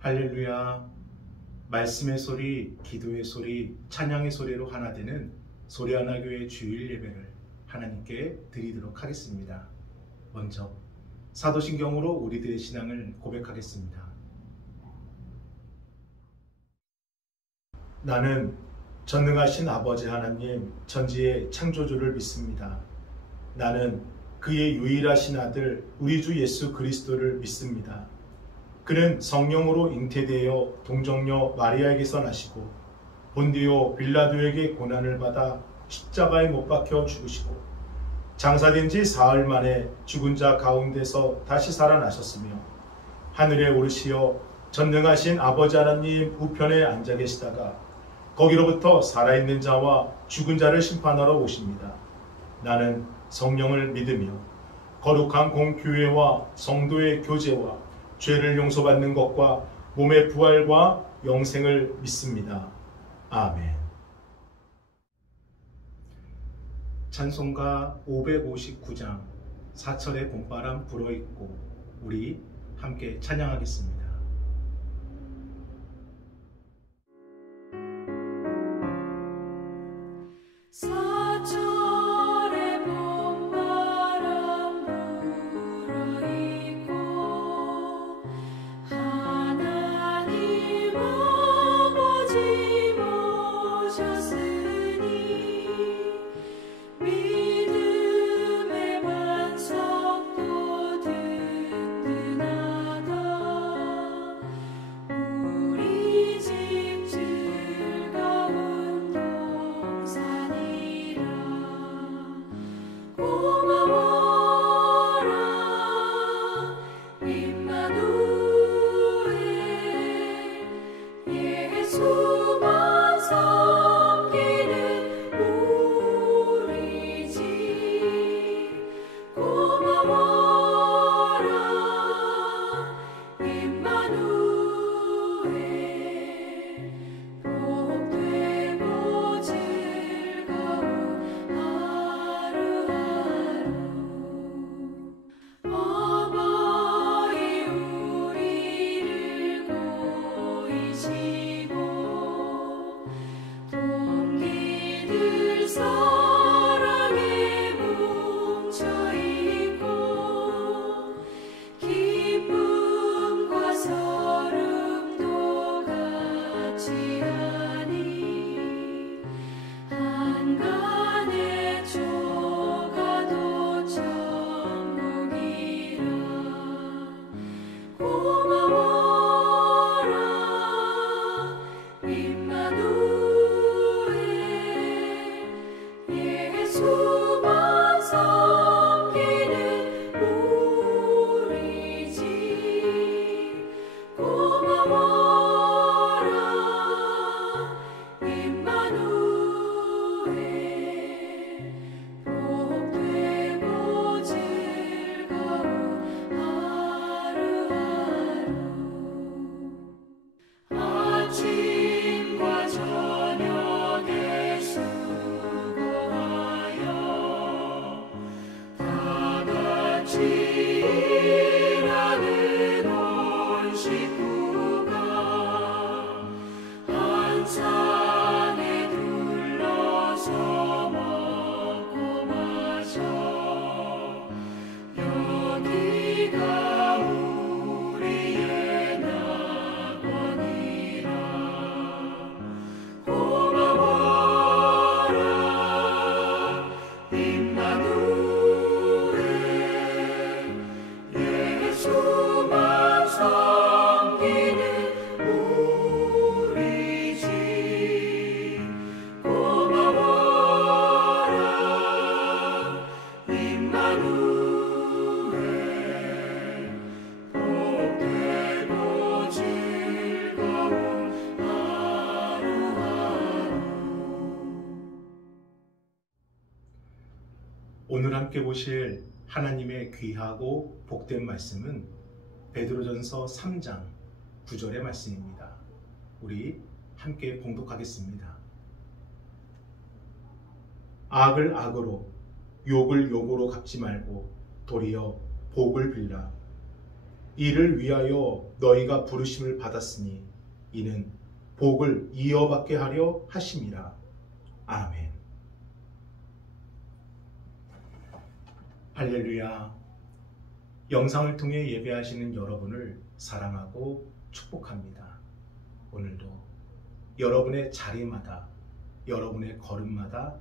할렐루야. 말씀의 소리, 기도의 소리, 찬양의 소리로 하나 되는 소리하나교회 주일 예배를 하나님께 드리도록 하겠습니다. 먼저 사도신경으로 우리들의 신앙을 고백하겠습니다. 나는 전능하신 아버지 하나님 전지의 창조주를 믿습니다. 나는 그의 유일하신 아들 우리 주 예수 그리스도를 믿습니다. 그는 성령으로 잉태되어 동정녀 마리아에게서 나시고 본디오 빌라도에게 고난을 받아 십자가에 못 박혀 죽으시고 장사된 지 사흘 만에 죽은 자 가운데서 다시 살아나셨으며 하늘에 오르시어 전능하신 아버지 하나님 우편에 앉아 계시다가 거기로부터 살아있는 자와 죽은 자를 심판하러 오십니다. 나는 성령을 믿으며 거룩한 공교회와 성도의 교제와 죄를 용서받는 것과 몸의 부활과 영생을 믿습니다. 아멘. 찬송가 559장 사철의 봄바람 불어있고 우리 함께 찬양하겠습니다. 오늘 함께 보실 하나님의 귀하고 복된 말씀은 베드로전서 3장 9절의 말씀입니다. 우리 함께 봉독하겠습니다. 악을 악으로 욕을 욕으로 갚지 말고 도리어 복을 빌라. 이를 위하여 너희가 부르심을 받았으니 이는 복을 이어받게 하려 하심이라. 아멘. 할렐루야. 영상을 통해 예배하시는 여러분을 사랑하고 축복합니다. 오늘도 여러분의 자리마다, 여러분의 걸음마다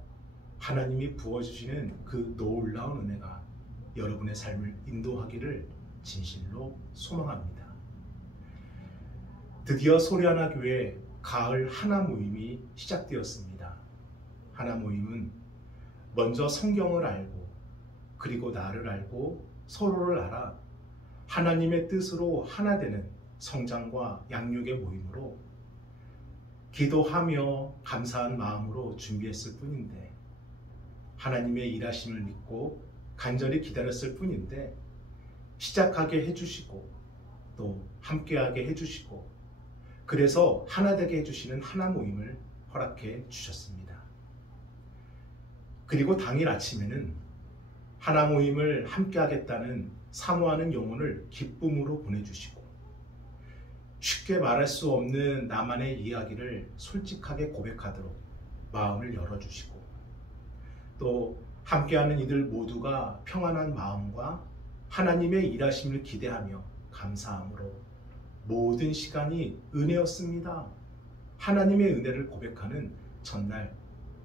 하나님이 부어주시는 그 놀라운 은혜가 여러분의 삶을 인도하기를 진실로 소망합니다. 드디어 소리하나 교회 가을 하나 모임이 시작되었습니다. 하나 모임은 먼저 성경을 알고 그리고 나를 알고 서로를 알아 하나님의 뜻으로 하나 되는 성장과 양육의 모임으로 기도하며 감사한 마음으로 준비했을 뿐인데, 하나님의 일하심을 믿고 간절히 기다렸을 뿐인데 시작하게 해주시고 또 함께하게 해주시고 그래서 하나 되게 해주시는 하나 모임을 허락해 주셨습니다. 그리고 당일 아침에는 하나 모임을 함께하겠다는 사모하는 영혼을 기쁨으로 보내주시고 쉽게 말할 수 없는 나만의 이야기를 솔직하게 고백하도록 마음을 열어주시고 또 함께하는 이들 모두가 평안한 마음과 하나님의 일하심을 기대하며 감사함으로 모든 시간이 은혜였습니다. 하나님의 은혜를 고백하는 전날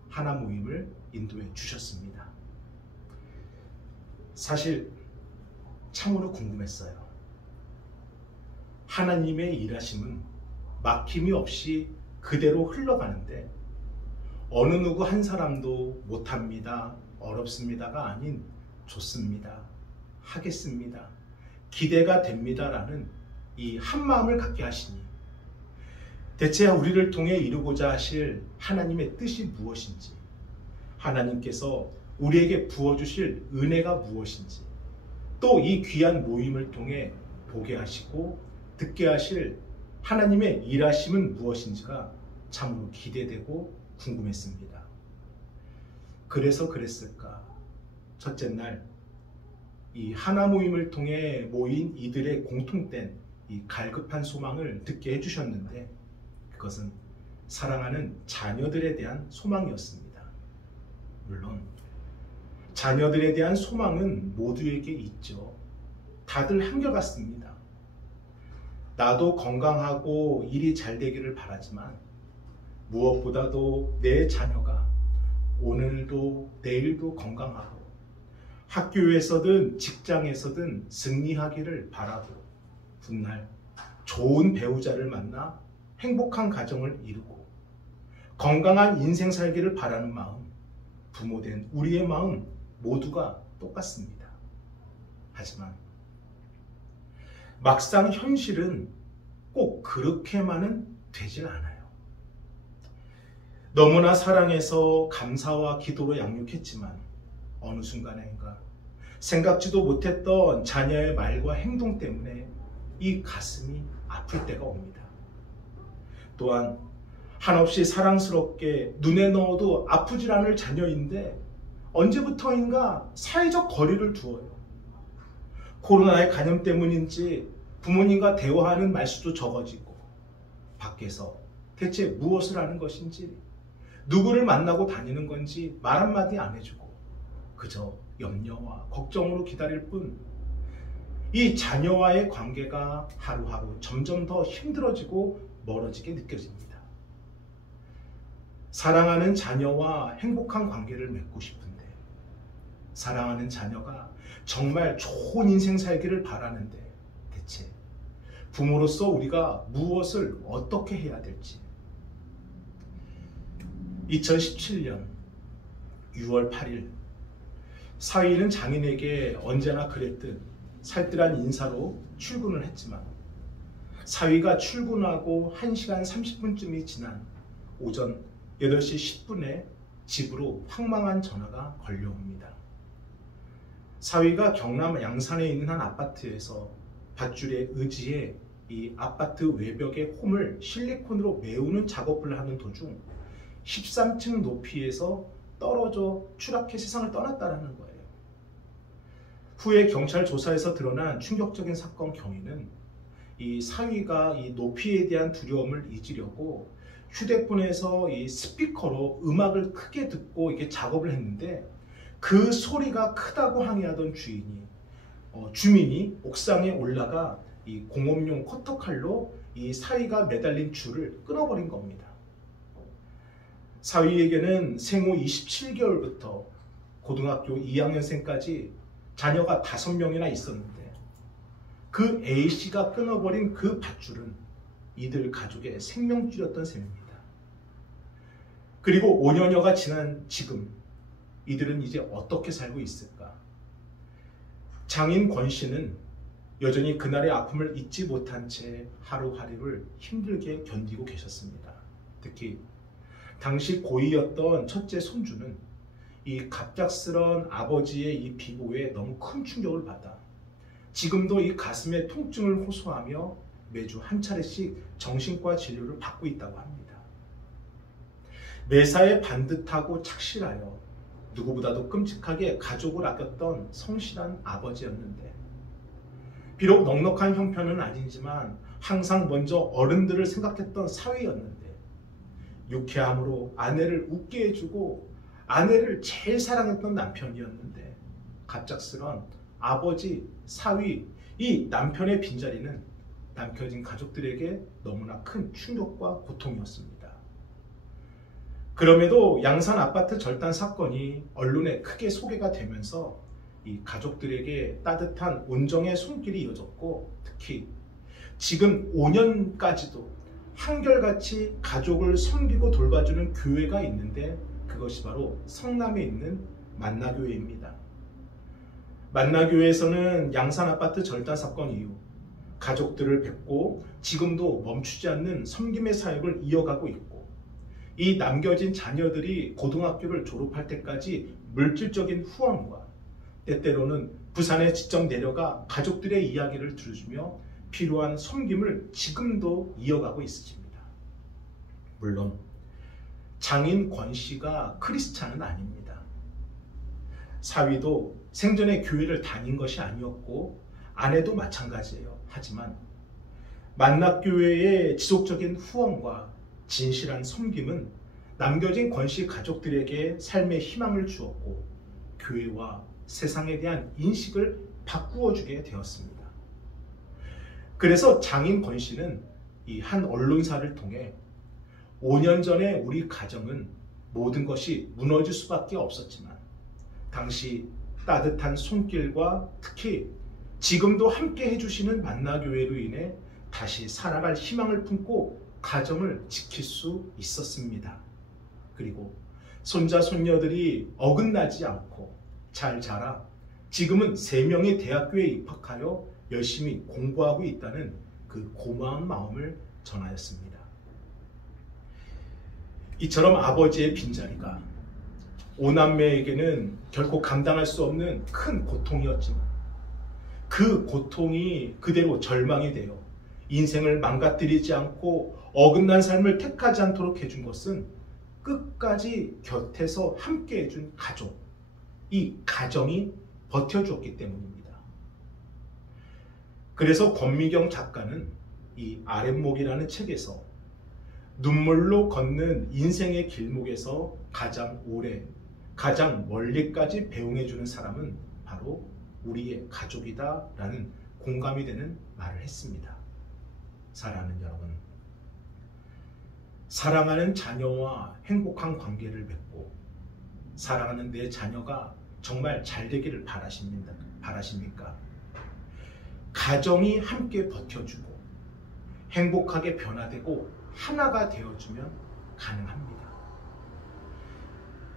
하나 모임을 인도해 주셨습니다. 사실 참으로 궁금했어요. 하나님의 일하심은 막힘이 없이 그대로 흘러가는데 어느 누구 한 사람도 못합니다, 어렵습니다가 아닌 좋습니다, 하겠습니다, 기대가 됩니다라는 이 한마음을 갖게 하시니 대체 우리를 통해 이루고자 하실 하나님의 뜻이 무엇인지, 하나님께서 우리에게 부어주실 은혜가 무엇인지, 또 이 귀한 모임을 통해 보게 하시고 듣게 하실 하나님의 일하심은 무엇인지가 참으로 기대되고 궁금했습니다. 그래서 그랬을까? 첫째 날 이 하나 모임을 통해 모인 이들의 공통된 이 갈급한 소망을 듣게 해주셨는데 그것은 사랑하는 자녀들에 대한 소망이었습니다. 물론 자녀들에 대한 소망은 모두에게 있죠. 다들 한결같습니다. 나도 건강하고 일이 잘 되기를 바라지만 무엇보다도 내 자녀가 오늘도 내일도 건강하고 학교에서든 직장에서든 승리하기를 바라고 훗날 좋은 배우자를 만나 행복한 가정을 이루고 건강한 인생 살기를 바라는 마음, 부모된 우리의 마음 모두가 똑같습니다. 하지만 막상 현실은 꼭 그렇게만은 되질 않아요. 너무나 사랑해서 감사와 기도로 양육했지만 어느 순간인가 생각지도 못했던 자녀의 말과 행동 때문에 이 가슴이 아플 때가 옵니다. 또한 한없이 사랑스럽게 눈에 넣어도 아프질 않을 자녀인데 언제부터인가 사회적 거리를 두어요. 코로나의 감염 때문인지 부모님과 대화하는 말수도 적어지고 밖에서 대체 무엇을 하는 것인지 누구를 만나고 다니는 건지 말 한마디 안 해주고 그저 염려와 걱정으로 기다릴 뿐 이 자녀와의 관계가 하루하루 점점 더 힘들어지고 멀어지게 느껴집니다. 사랑하는 자녀와 행복한 관계를 맺고 싶은데 사랑하는 자녀가 정말 좋은 인생 살기를 바라는데 대체 부모로서 우리가 무엇을 어떻게 해야 될지. 2017년 6월 8일 사위는 장인에게 언제나 그랬듯 살뜰한 인사로 출근을 했지만 사위가 출근하고 1시간 30분쯤이 지난 오전 8시 10분에 집으로 황망한 전화가 걸려옵니다. 사위가 경남 양산에 있는 한 아파트에서 밧줄에 의지해 이 아파트 외벽의 홈을 실리콘으로 메우는 작업을 하는 도중 13층 높이에서 떨어져 추락해 세상을 떠났다는 거예요. 후에 경찰 조사에서 드러난 충격적인 사건 경위는 이 사위가 이 높이에 대한 두려움을 잊으려고 휴대폰에서 이 스피커로 음악을 크게 듣고 이렇게 작업을 했는데 그 소리가 크다고 항의하던 주민이 옥상에 올라가 이 공업용 커터칼로 이 사위가 매달린 줄을 끊어버린 겁니다. 사위에게는 생후 27개월부터 고등학교 2학년생까지 자녀가 5명이나 있었는데 그 A씨가 끊어버린 그 밧줄은 이들 가족의 생명줄이었던 셈입니다. 그리고 5년여가 지난 지금 이들은 이제 어떻게 살고 있을까? 장인 권 씨는 여전히 그날의 아픔을 잊지 못한 채 하루하루를 힘들게 견디고 계셨습니다. 특히 당시 고2였던 첫째 손주는 이 갑작스런 아버지의 이 비보에 너무 큰 충격을 받아 지금도 이 가슴의 통증을 호소하며 매주 한 차례씩 정신과 진료를 받고 있다고 합니다. 매사에 반듯하고 착실하여 누구보다도 끔찍하게 가족을 아꼈던 성실한 아버지였는데 비록 넉넉한 형편은 아니지만 항상 먼저 어른들을 생각했던 사위였는데 유쾌함으로 아내를 웃게 해주고 아내를 제일 사랑했던 남편이었는데 갑작스런 아버지, 사위, 이 남편의 빈자리는 남겨진 가족들에게 너무나 큰 충격과 고통이었습니다. 그럼에도 양산 아파트 절단 사건이 언론에 크게 소개가 되면서 이 가족들에게 따뜻한 온정의 손길이 이어졌고 특히 지금 5년까지도 한결같이 가족을 섬기고 돌봐주는 교회가 있는데 그것이 바로 성남에 있는 만나교회입니다. 만나교회에서는 양산 아파트 절단 사건 이후 가족들을 뵙고 지금도 멈추지 않는 섬김의 사역을 이어가고 있고 이 남겨진 자녀들이 고등학교를 졸업할 때까지 물질적인 후원과 때때로는 부산에 직접 내려가 가족들의 이야기를 들어주며 필요한 섬김을 지금도 이어가고 있으십니다. 물론 장인 권 씨가 크리스찬은 아닙니다. 사위도 생전에 교회를 다닌 것이 아니었고 아내도 마찬가지예요. 하지만 만납교회의 지속적인 후원과 진실한 섬김은 남겨진 권 씨 가족들에게 삶의 희망을 주었고 교회와 세상에 대한 인식을 바꾸어 주게 되었습니다. 그래서 장인 권 씨는 이 한 언론사를 통해 5년 전에 우리 가정은 모든 것이 무너질 수밖에 없었지만 당시 따뜻한 손길과 특히 지금도 함께 해주시는 만나교회로 인해 다시 살아갈 희망을 품고 가정을 지킬 수 있었습니다. 그리고 손자 손녀들이 어긋나지 않고 잘 자라 지금은 3명이 대학교에 입학하여 열심히 공부하고 있다는 그 고마운 마음을 전하였습니다. 이처럼 아버지의 빈자리가 5남매에게는 결코 감당할 수 없는 큰 고통이었지만 그 고통이 그대로 절망이 되어 인생을 망가뜨리지 않고 어긋난 삶을 택하지 않도록 해준 것은 끝까지 곁에서 함께 해준 가족, 이 가정이 버텨주었기 때문입니다. 그래서 권미경 작가는 이 아랫목이라는 책에서 눈물로 걷는 인생의 길목에서 가장 오래, 가장 멀리까지 배웅해주는 사람은 바로 우리의 가족이다 라는 공감이 되는 말을 했습니다. 사랑하는 여러분, 사랑하는 자녀와 행복한 관계를 맺고 사랑하는 내 자녀가 정말 잘 되기를 바라십니까? 가정이 함께 버텨주고 행복하게 변화되고 하나가 되어주면 가능합니다.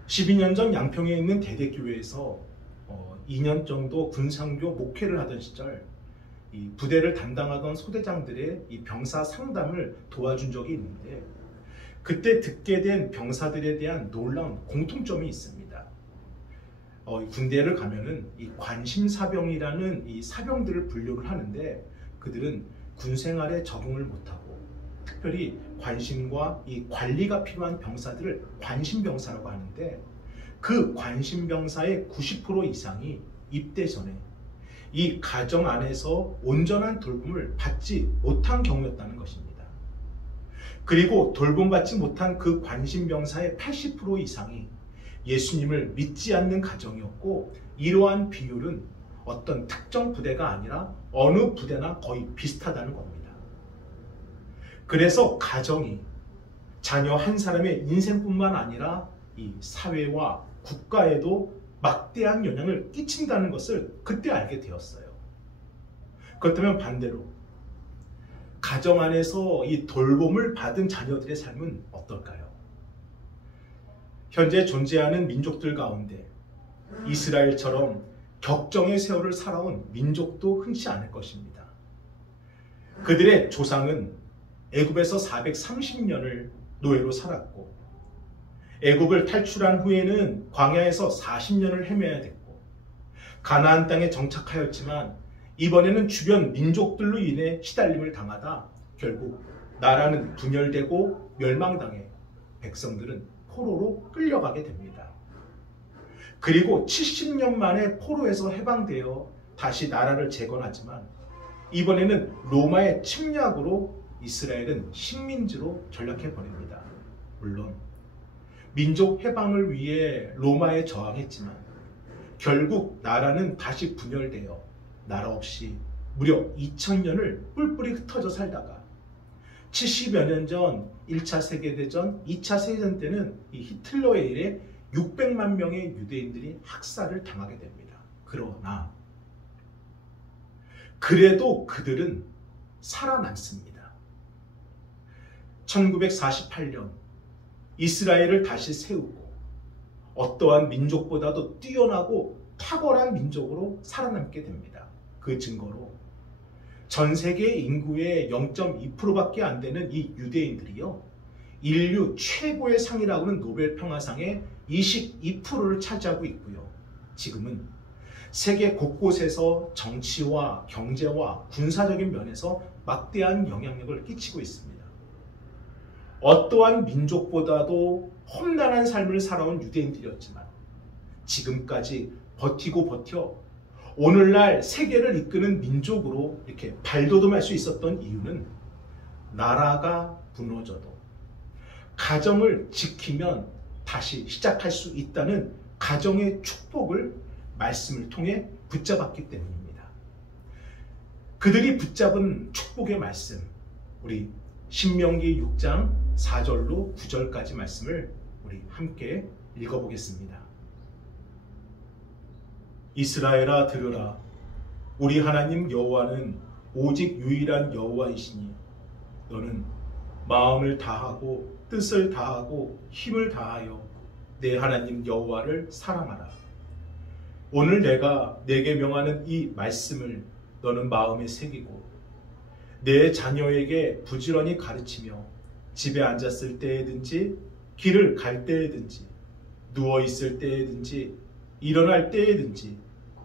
12년 전 양평에 있는 대대교회에서 2년 정도 군상교 목회를 하던 시절 이 부대를 담당하던 소대장들의 이 병사 상담을 도와준 적이 있는데 그때 듣게 된 병사들에 대한 놀라운 공통점이 있습니다. 군대를 가면은 이 관심사병이라는 이 사병들을 분류를 하는데 그들은 군생활에 적응을 못하고 특별히 관심과 이 관리가 필요한 병사들을 관심병사라고 하는데 그 관심병사의 90% 이상이 입대 전에 이 가정 안에서 온전한 돌봄을 받지 못한 경우였다는 것입니다. 그리고 돌봄받지 못한 그 관심병사의 80% 이상이 예수님을 믿지 않는 가정이었고, 이러한 비율은 어떤 특정 부대가 아니라 어느 부대나 거의 비슷하다는 겁니다. 그래서 가정이 자녀 한 사람의 인생뿐만 아니라 이 사회와 국가에도 막대한 영향을 끼친다는 것을 그때 알게 되었어요. 그렇다면 반대로 가정 안에서 이 돌봄을 받은 자녀들의 삶은 어떨까요? 현재 존재하는 민족들 가운데 이스라엘처럼 격정의 세월을 살아온 민족도 흔치 않을 것입니다. 그들의 조상은 애굽에서 430년을 노예로 살았고, 애굽을 탈출한 후에는 광야에서 40년을 헤매야 됐고, 가나안 땅에 정착하였지만 이번에는 주변 민족들로 인해 시달림을 당하다 결국 나라는 분열되고 멸망당해 백성들은 포로로 끌려가게 됩니다. 그리고 70년 만에 포로에서 해방되어 다시 나라를 재건하지만 이번에는 로마의 침략으로 이스라엘은 식민지로 전락해버립니다. 물론 민족 해방을 위해 로마에 저항했지만 결국 나라는 다시 분열되어 나라 없이 무려 2000년을 뿔뿔이 흩어져 살다가 70여 년 전 1차 세계대전, 2차 세계대전 때는 이 히틀러에 의해 600만 명의 유대인들이 학살을 당하게 됩니다. 그러나 그래도 그들은 살아남습니다. 1948년 이스라엘을 다시 세우고 어떠한 민족보다도 뛰어나고 탁월한 민족으로 살아남게 됩니다. 그 증거로 전 세계 인구의 0.2%밖에 안 되는 이 유대인들이요, 인류 최고의 상이라고는 노벨 평화상의 22%를 차지하고 있고요. 지금은 세계 곳곳에서 정치와 경제와 군사적인 면에서 막대한 영향력을 끼치고 있습니다. 어떠한 민족보다도 험난한 삶을 살아온 유대인들이었지만 지금까지 버티고 버텨 오늘날 세계를 이끄는 민족으로 이렇게 발돋움할 수 있었던 이유는 나라가 무너져도 가정을 지키면 다시 시작할 수 있다는 가정의 축복을 말씀을 통해 붙잡았기 때문입니다. 그들이 붙잡은 축복의 말씀, 우리 신명기 6장 4절로 9절까지 말씀을 우리 함께 읽어보겠습니다. 이스라엘아 들으라. 우리 하나님 여호와는 오직 유일한 여호와이시니 너는 마음을 다하고 뜻을 다하고 힘을 다하여 내 하나님 여호와를 사랑하라. 오늘 내가 내게 명하는 이 말씀을 너는 마음에 새기고 내 자녀에게 부지런히 가르치며 집에 앉았을 때에든지 길을 갈 때에든지 누워있을 때에든지 일어날 때에든지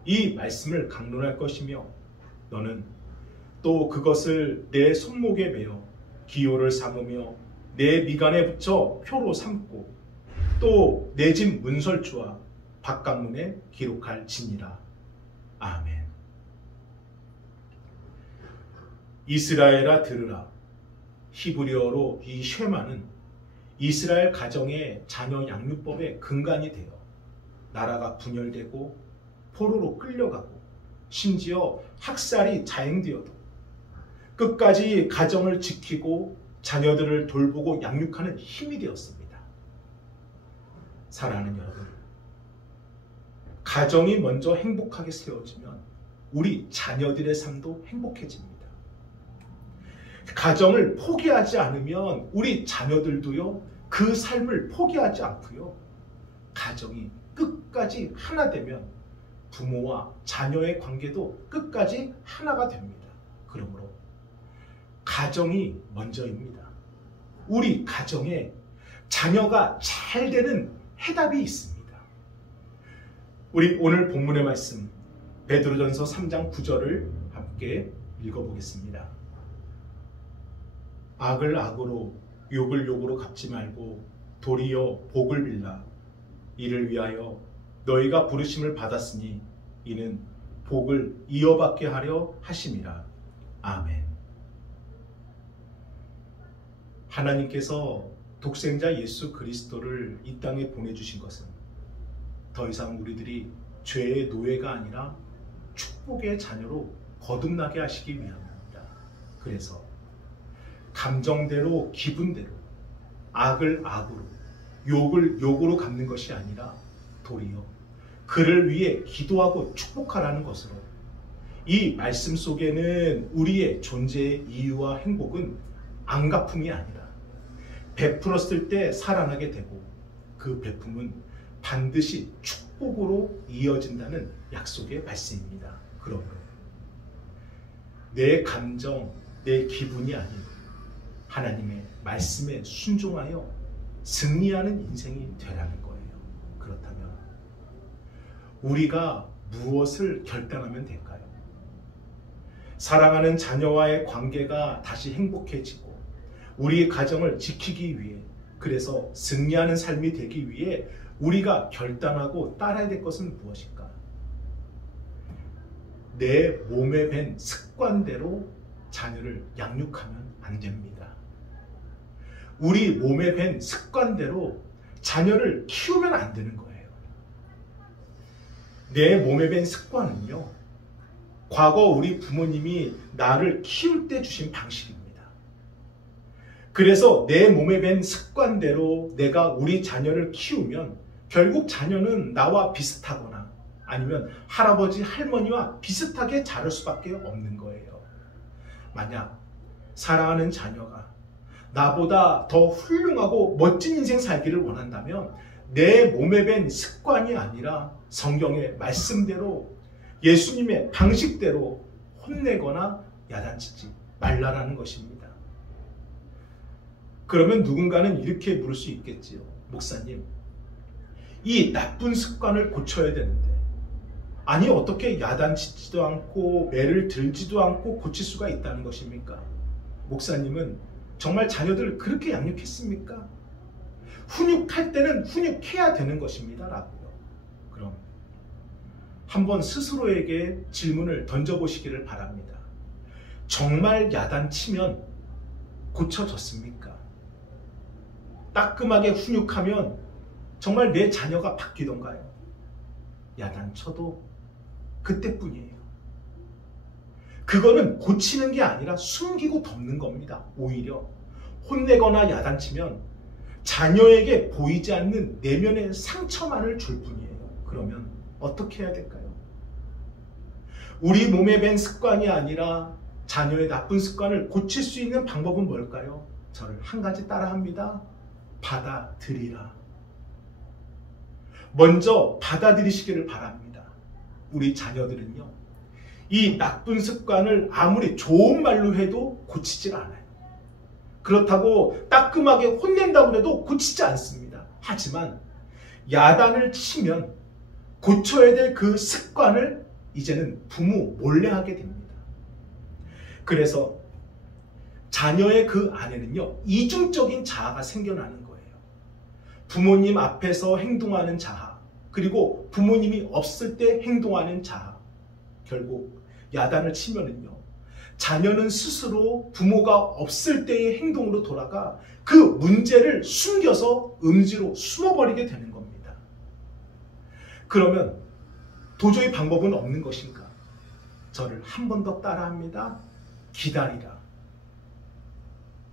이 말씀을 강론할 것이며 너는 또 그것을 내 손목에 매어 기호를 삼으며 내 미간에 붙여 표로 삼고 또 내 집 문설주와 바깥문에 기록할 지니라. 아멘. 이스라엘아 들으라. 히브리어로 이 쉐마는 이스라엘 가정의 자녀 양육법의 근간이 되어 나라가 분열되고 포로로 끌려가고 심지어 학살이 자행되어도 끝까지 가정을 지키고 자녀들을 돌보고 양육하는 힘이 되었습니다. 사랑하는 여러분, 가정이 먼저 행복하게 세워지면 우리 자녀들의 삶도 행복해집니다. 가정을 포기하지 않으면 우리 자녀들도요, 그 삶을 포기하지 않고요, 가정이 끝까지 하나 되면 부모와 자녀의 관계도 끝까지 하나가 됩니다. 그러므로 가정이 먼저입니다. 우리 가정에 자녀가 잘 되는 해답이 있습니다. 우리 오늘 본문의 말씀 베드로전서 3장 9절을 함께 읽어보겠습니다. 악을 악으로 욕을 욕으로 갚지 말고 도리어 복을 빌라. 이를 위하여 너희가 부르심을 받았으니 이는 복을 이어받게 하려 하심이라. 아멘. 하나님께서 독생자 예수 그리스도를 이 땅에 보내주신 것은 더 이상 우리들이 죄의 노예가 아니라 축복의 자녀로 거듭나게 하시기 위함입니다. 그래서 감정대로 기분대로 악을 악으로 욕을 욕으로 갚는 것이 아니라 도리어 그를 위해 기도하고 축복하라는 것으로 이 말씀 속에는 우리의 존재의 이유와 행복은 안갚음이 아니라 베풀었을 때 살아나게 되고 그 베품은 반드시 축복으로 이어진다는 약속의 말씀입니다. 그러므로 내 감정, 내 기분이 아닌 하나님의 말씀에 순종하여 승리하는 인생이 되라는 거예요. 그렇다면 우리가 무엇을 결단하면 될까요? 사랑하는 자녀와의 관계가 다시 행복해지고 우리의 가정을 지키기 위해, 그래서 승리하는 삶이 되기 위해 우리가 결단하고 따라야 될 것은 무엇일까? 내 몸에 밴 습관대로 자녀를 양육하면 안 됩니다. 우리 몸에 밴 습관대로 자녀를 키우면 안 되는 거예요. 내 몸에 밴 습관은요, 과거 우리 부모님이 나를 키울 때 주신 방식입니다. 그래서 내 몸에 밴 습관대로 내가 우리 자녀를 키우면 결국 자녀는 나와 비슷하거나 아니면 할아버지, 할머니와 비슷하게 자랄 수밖에 없는 거예요. 만약 사랑하는 자녀가 나보다 더 훌륭하고 멋진 인생 살기를 원한다면 내 몸에 밴 습관이 아니라 성경의 말씀대로 예수님의 방식대로 혼내거나 야단치지 말라라는 것입니다. 그러면 누군가는 이렇게 물을 수 있겠지요. 목사님, 이 나쁜 습관을 고쳐야 되는데 아니 어떻게 야단치지도 않고 매를 들지도 않고 고칠 수가 있다는 것입니까? 목사님은 정말 자녀들을 그렇게 양육했습니까? 훈육할 때는 훈육해야 되는 것입니다. 라고요. 그럼 한번 스스로에게 질문을 던져보시기를 바랍니다. 정말 야단치면 고쳐졌습니까? 따끔하게 훈육하면 정말 내 자녀가 바뀌던가요? 야단쳐도 그때뿐이에요. 그거는 고치는 게 아니라 숨기고 덮는 겁니다. 오히려 혼내거나 야단치면 자녀에게 보이지 않는 내면의 상처만을 줄 뿐이에요. 그러면 어떻게 해야 될까요? 우리 몸에 밴 습관이 아니라 자녀의 나쁜 습관을 고칠 수 있는 방법은 뭘까요? 저를 한 가지 따라합니다. 받아들이라. 먼저 받아들이시기를 바랍니다. 우리 자녀들은요, 이 나쁜 습관을 아무리 좋은 말로 해도 고치질 않아요. 그렇다고 따끔하게 혼낸다고 해도 고치지 않습니다. 하지만 야단을 치면 고쳐야 될 그 습관을 이제는 부모 몰래 하게 됩니다. 그래서 자녀의 그 안에는요, 이중적인 자아가 생겨나는 거예요. 부모님 앞에서 행동하는 자아, 그리고 부모님이 없을 때 행동하는 자아. 결국 야단을 치면은요, 자녀는 스스로 부모가 없을 때의 행동으로 돌아가 그 문제를 숨겨서 음지로 숨어버리게 되는 겁니다. 그러면 도저히 방법은 없는 것인가? 저를 한 번 더 따라합니다. 기다리라.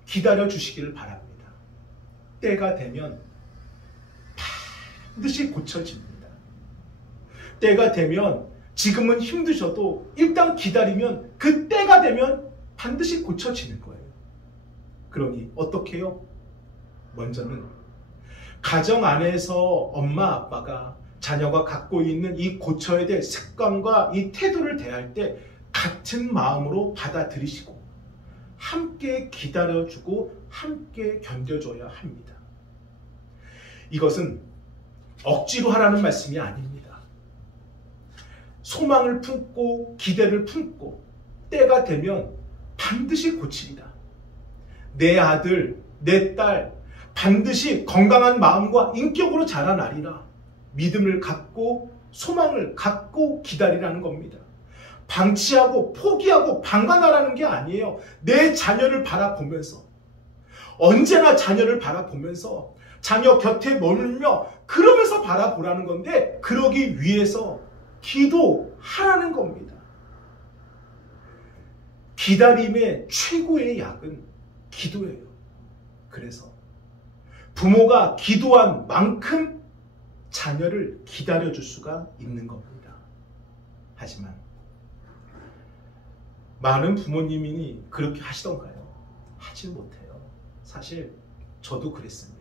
기다려 주시기를 바랍니다. 때가 되면 반드시 고쳐집니다. 때가 되면 지금은 힘드셔도 일단 기다리면 그 때가 되면 반드시 고쳐지는 거예요. 그러니 어떻게 해요? 먼저는 가정 안에서 엄마 아빠가 자녀가 갖고 있는 이 고쳐야 될 습관과 이 태도를 대할 때 같은 마음으로 받아들이시고 함께 기다려주고 함께 견뎌줘야 합니다. 이것은 억지로 하라는 말씀이 아닙니다. 소망을 품고 기대를 품고 때가 되면 반드시 고치리라. 내 아들, 내 딸 반드시 건강한 마음과 인격으로 자라나리라. 믿음을 갖고 소망을 갖고 기다리라는 겁니다. 방치하고 포기하고 방관하라는 게 아니에요. 내 자녀를 바라보면서, 언제나 자녀를 바라보면서 자녀 곁에 머물며 그러면서 바라보라는 건데, 그러기 위해서 기도하라는 겁니다. 기다림의 최고의 약은 기도예요. 그래서 부모가 기도한 만큼 자녀를 기다려줄 수가 있는 겁니다. 하지만 많은 부모님이 그렇게 하시던가요? 하지 못해요. 사실 저도 그랬습니다.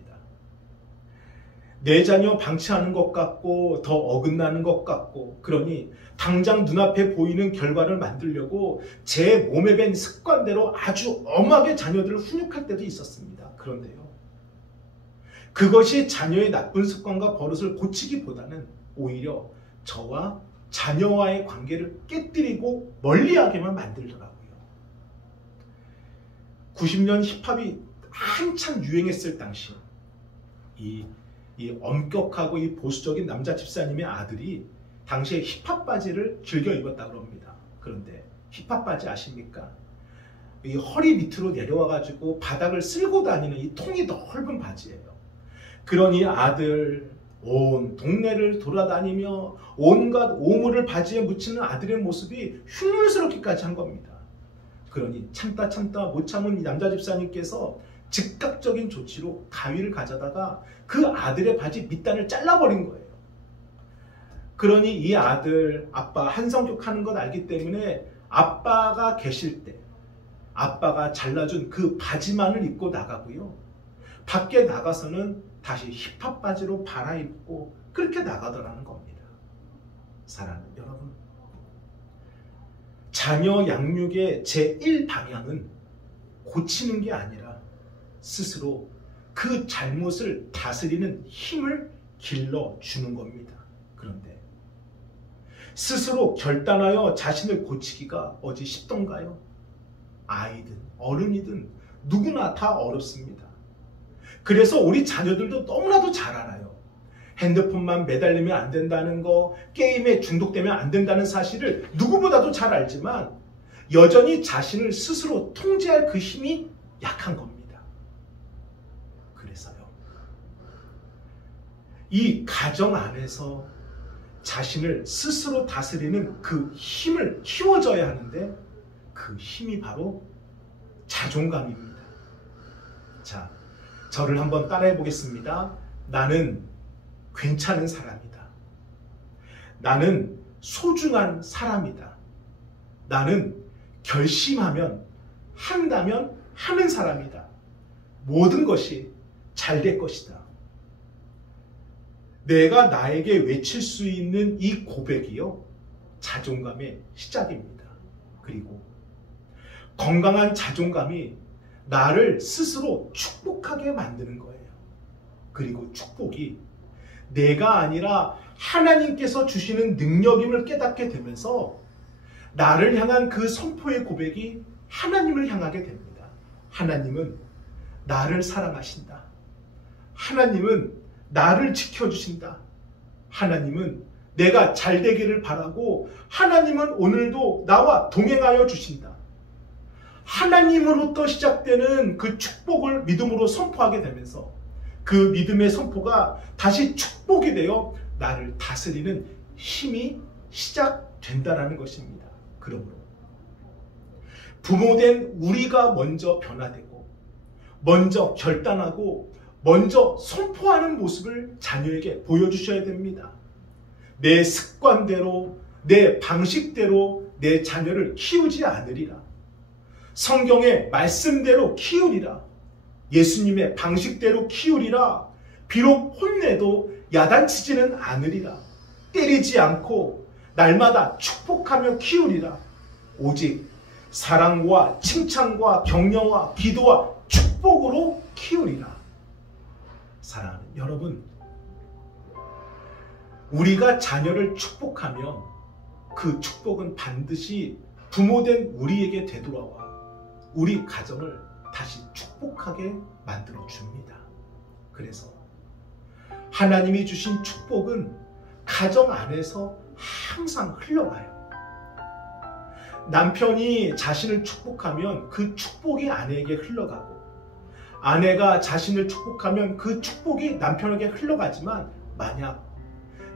내 자녀 방치하는 것 같고 더 어긋나는 것 같고, 그러니 당장 눈앞에 보이는 결과를 만들려고 제 몸에 밴 습관대로 아주 엄하게 자녀들을 훈육할 때도 있었습니다. 그런데요, 그것이 자녀의 나쁜 습관과 버릇을 고치기보다는 오히려 저와 자녀와의 관계를 깨뜨리고 멀리하게만 만들더라고요. 90년 힙합이 한참 유행했을 당시, 이 엄격하고 이 보수적인 남자 집사님의 아들이 당시에 힙합 바지를 즐겨 입었다고 합니다. 그런데 힙합 바지 아십니까? 이 허리 밑으로 내려와가지고 바닥을 쓸고 다니는 이 통이 넓은 바지예요. 그러니 아들, 온 동네를 돌아다니며 온갖 오물을 바지에 묻히는 아들의 모습이 흉물스럽기까지 한 겁니다. 그러니 참다 못 참은 이 남자 집사님께서 즉각적인 조치로 가위를 가져다가 그 아들의 바지 밑단을 잘라버린 거예요. 그러니 이 아들, 아빠 한성격하는 것 알기 때문에 아빠가 계실 때 아빠가 잘라준 그 바지만을 입고 나가고요, 밖에 나가서는 다시 힙합 바지로 갈아입고 그렇게 나가더라는 겁니다. 사랑하는 여러분, 자녀 양육의 제1방향은 고치는 게 아니라 스스로 그 잘못을 다스리는 힘을 길러주는 겁니다. 그런데 스스로 결단하여 자신을 고치기가 어찌 쉽던가요? 아이든 어른이든 누구나 다 어렵습니다. 그래서 우리 자녀들도 너무나도 잘 알아요. 핸드폰만 매달리면 안 된다는 거, 게임에 중독되면 안 된다는 사실을 누구보다도 잘 알지만 여전히 자신을 스스로 통제할 그 힘이 약한 겁니다. 그래서요, 이 가정 안에서 자신을 스스로 다스리는 그 힘을 키워줘야 하는데, 그 힘이 바로 자존감입니다. 자, 저를 한번 따라해 보겠습니다. 나는 괜찮은 사람이다. 나는 소중한 사람이다. 나는 결심하면 한다면 하는 사람이다. 모든 것이 잘 될 것이다. 내가 나에게 외칠 수 있는 이 고백이요, 자존감의 시작입니다. 그리고 건강한 자존감이 나를 스스로 축복하게 만드는 거예요. 그리고 축복이 내가 아니라 하나님께서 주시는 능력임을 깨닫게 되면서 나를 향한 그 선포의 고백이 하나님을 향하게 됩니다. 하나님은 나를 사랑하신다. 하나님은 나를 지켜주신다. 하나님은 내가 잘 되기를 바라고 하나님은 오늘도 나와 동행하여 주신다. 하나님으로부터 시작되는 그 축복을 믿음으로 선포하게 되면서 그 믿음의 선포가 다시 축복이 되어 나를 다스리는 힘이 시작된다는 것입니다. 그러므로 부모된 우리가 먼저 변화되고 먼저 결단하고 먼저 선포하는 모습을 자녀에게 보여주셔야 됩니다. 내 습관대로, 내 방식대로 내 자녀를 키우지 않으리라. 성경의 말씀대로 키우리라. 예수님의 방식대로 키우리라. 비록 혼내도 야단치지는 않으리라. 때리지 않고 날마다 축복하며 키우리라. 오직 사랑과 칭찬과 격려와 기도와 축복으로 키우리라. 사랑하는 여러분, 우리가 자녀를 축복하면 그 축복은 반드시 부모된 우리에게 되돌아와 우리 가정을 다시 축복하게 만들어 줍니다. 그래서 하나님이 주신 축복은 가정 안에서 항상 흘러가요. 남편이 자신을 축복하면 그 축복이 아내에게 흘러가고, 아내가 자신을 축복하면 그 축복이 남편에게 흘러가지만, 만약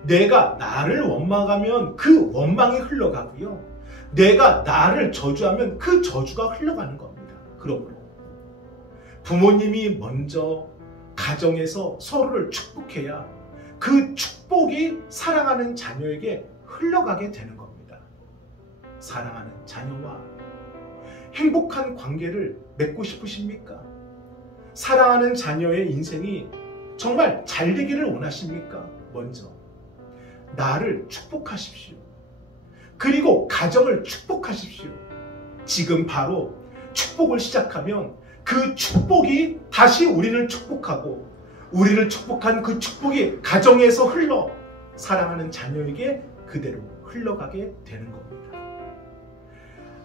내가 나를 원망하면 그 원망이 흘러가고요, 내가 나를 저주하면 그 저주가 흘러가는 겁니다. 그러므로 부모님이 먼저 가정에서 서로를 축복해야 그 축복이 사랑하는 자녀에게 흘러가게 되는 겁니다. 사랑하는 자녀와 행복한 관계를 맺고 싶으십니까? 사랑하는 자녀의 인생이 정말 잘 되기를 원하십니까? 먼저 나를 축복하십시오. 그리고 가정을 축복하십시오. 지금 바로 축복을 시작하면 그 축복이 다시 우리를 축복하고, 우리를 축복한 그 축복이 가정에서 흘러 사랑하는 자녀에게 그대로 흘러가게 되는 겁니다.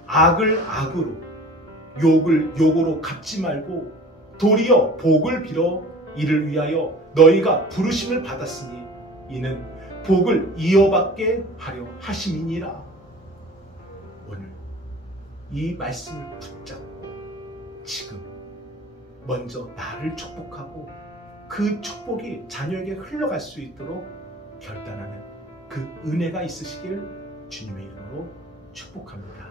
악을 악으로, 욕을 욕으로 갚지 말고 도리어 복을 빌어 이를 위하여 너희가 부르심을 받았으니 이는 복을 이어받게 하려 하심이니라. 오늘 이 말씀을 붙잡고 지금 먼저 나를 축복하고 그 축복이 자녀에게 흘러갈 수 있도록 결단하는 그 은혜가 있으시길 주님의 이름으로 축복합니다.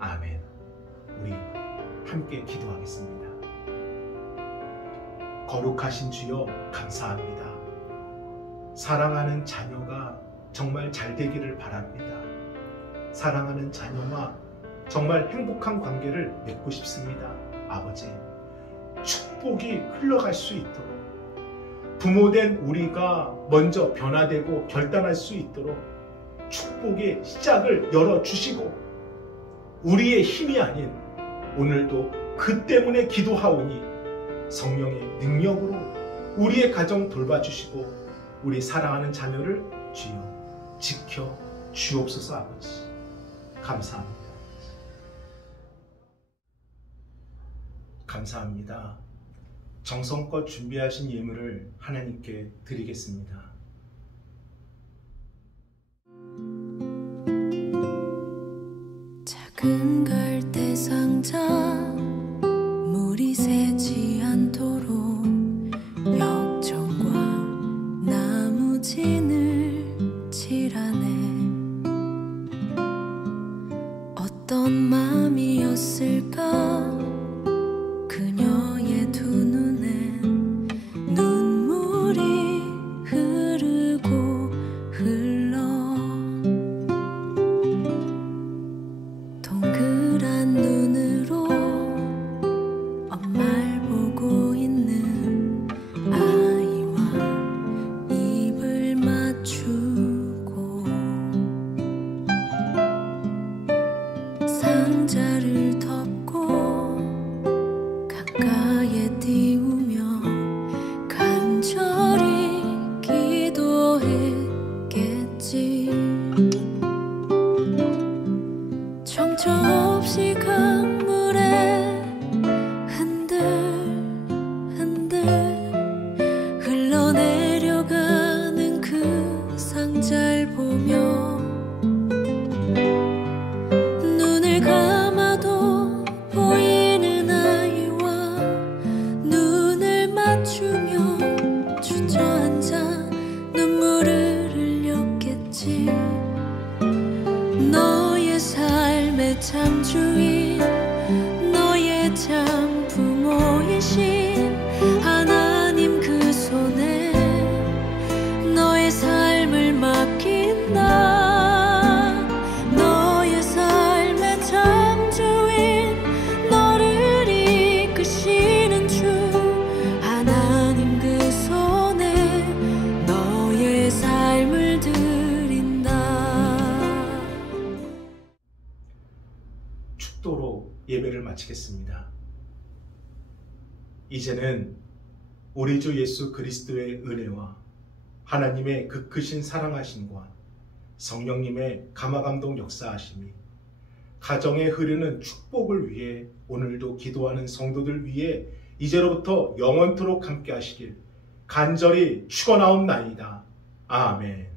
아멘. 우리 함께 기도하겠습니다. 거룩하신 주여, 감사합니다. 사랑하는 자녀가 정말 잘 되기를 바랍니다. 사랑하는 자녀와 정말 행복한 관계를 맺고 싶습니다. 아버지, 축복이 흘러갈 수 있도록, 부모된 우리가 먼저 변화되고 결단할 수 있도록 축복의 시작을 열어주시고, 우리의 힘이 아닌 오늘도 그 때문에 기도하오니 성령의 능력으로 우리의 가정 돌봐주시고 우리 사랑하는 자녀를 주여 지켜 주옵소서. 아버지, 감사합니다. 감사합니다. 정성껏 준비하신 예물을 하나님께 드리겠습니다. 작은 갈대 상자 물이 새지 않도록 역청과 나무진을 칠하네. 어떤 마음이었을까? 그녀의 두 눈엔 눈물이 흐르고 흘러. 동그란 눈으로 엄마를 보고 있는 아이와 입을 맞추고 상자를 덮고 가까이에 띄우며 간절히 기도했겠지. 정처 없이 강물에 흔들흔들 흘러내려가는 그 상자를 보며 눈을 감아도 보이는 아이와 눈을 맞추며 주저앉아 눈물을 흘렸겠지. 너의 삶의 참 주인, 너의 참 부모이신 하나님 그 손에 너의 삶을 맡긴다. 너의 삶의 참 주인, 너를 이끄시는 주 하나님 그 손에 너의 삶을 드린다. 축도로 예배를 마치겠습니다. 이제는 우리 주 예수 그리스도의 은혜와 하나님의 그 크신 사랑하심과 성령님의 감화감동 역사하심이 가정에 흐르는 축복을 위해 오늘도 기도하는 성도들 위해 이제로부터 영원토록 함께 하시길 간절히 축원하옵나이다. 아멘.